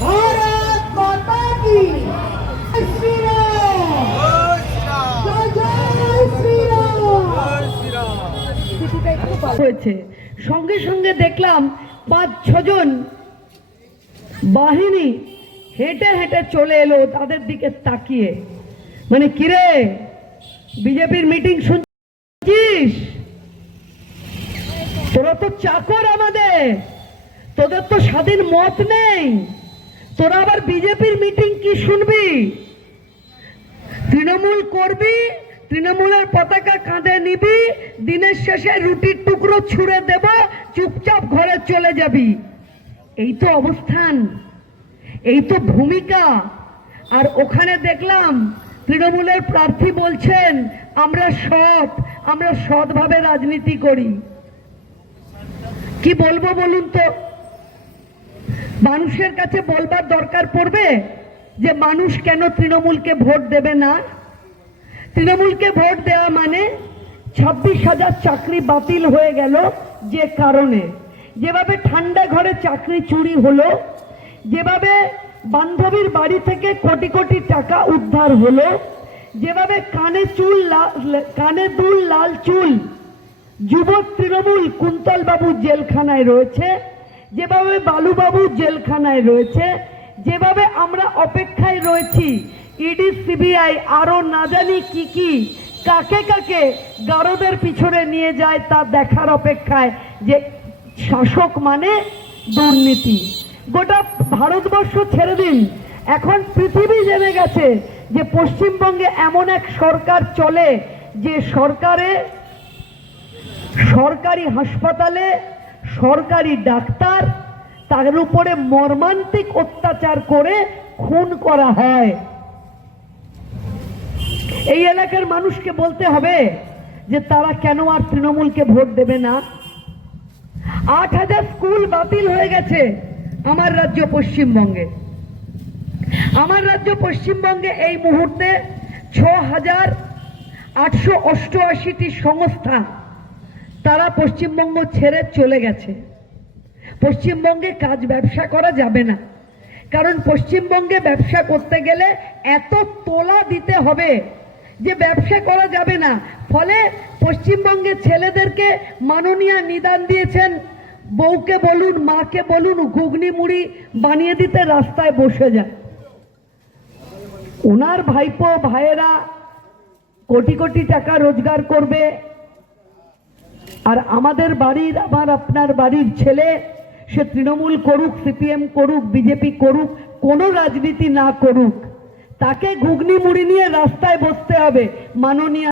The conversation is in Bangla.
भारत माता की श्री राम जय श्री राम। হয়েছে সঙ্গে সঙ্গে দেখলাম 5-6 জন বাহিনী হেঁটে হেঁটে চলে এলো তাদের দিকে তাকিয়ে, মানে কিরে বিজেপির মিটিং শুনছিস? তোরা তো চাকর আমাদের, তোদের তো স্বাধীন মত নেই, তোরা আবার বিজেপির মিটিং কি শুনবি? তৃণমূল করবি, তৃণমূলের পতাকা কাঁধে নিবি, দিনের শেষে রুটির টুকরো ছুঁড়ে দেব, চুপচাপ ঘরে চলে যাবি। এই তো অবস্থান, এই তো ভূমিকা। আর ওখানে দেখলাম তৃণমূলের প্রার্থী বলছেন আমরা সৎভাবে রাজনীতি করি। কি বলবো বলুন তো? মানুষের কাছে বলবার দরকার পড়বে যে মানুষ কেন তৃণমূলকে ভোট দেবে না? তৃণমূলকে ভোট দেওয়া মানে 26,000 চাকরি বাতিল হয়ে গেল যে কারণে, যেভাবে ঠান্ডা ঘরে চাকরি চুরি হলো, যেভাবে বান্ধবীর বাড়ি থেকে কোটি কোটি টাকা উদ্ধার হলো, যেভাবে কানে দুল লাল চুল যুবক তৃণমূল কুন্তল বাবু জেলখানায় রয়েছে, যেভাবে বালুবাবু জেলখানায় রয়েছে, যেভাবে আমরা অপেক্ষায় রয়েছি ইডি সিবিআই আরো না জানি কি কি কাকে কাকে গারদের পিছনে নিয়ে যায় তা দেখার অপেক্ষায়, যে শাসক মানে দুর্নীতি। গোটা ভারতবর্ষ ছেড়ে দিন, এখন পৃথিবী জেনে গেছে যে পশ্চিমবঙ্গে এমন এক সরকার চলে যে সরকারে সরকারি হাসপাতালে সরকারি ডাক্তার তার উপরে মর্মান্তিক অত্যাচার করে খুন করা হয়। এই এলাকার মানুষকে বলতে হবে যে তারা কেন আর তৃণমূলকে ভোট দেবে না। 8,000 স্কুল বাতিল হয়ে গেছে আমার রাজ্য পশ্চিমবঙ্গে। আমার রাজ্য পশ্চিমবঙ্গে এই মুহূর্তে 6,888টি সংস্থা তারা পশ্চিমবঙ্গ ছেড়ে চলে গেছে। পশ্চিমবঙ্গে কাজ ব্যবসা করা যাবে না, কারণ পশ্চিমবঙ্গে ব্যবসা করতে গেলে এত তোলা দিতে হবে যে ব্যবসা করা যাবে না। ফলে পশ্চিমবঙ্গের ছেলেদেরকে মাননীয় নিদান দিয়েছেন, বউকে বলুন মাকে বলুন ঘুগনি মুড়ি বানিয়ে দিতে রাস্তায় বসে যায়। ওনার ভাইপো ভাইয়েরা কোটি কোটি টাকা রোজগার করবে, আর আমাদের বাড়ির আপনার বাড়ির ছেলে সে তৃণমূল করুক, সিপিএম করুক, বিজেপি করুক, কোনো রাজনীতি না করুক, তাকে ঘুগনি মুড়ি নিয়ে রাস্তায় বসতে হবে মাননীয়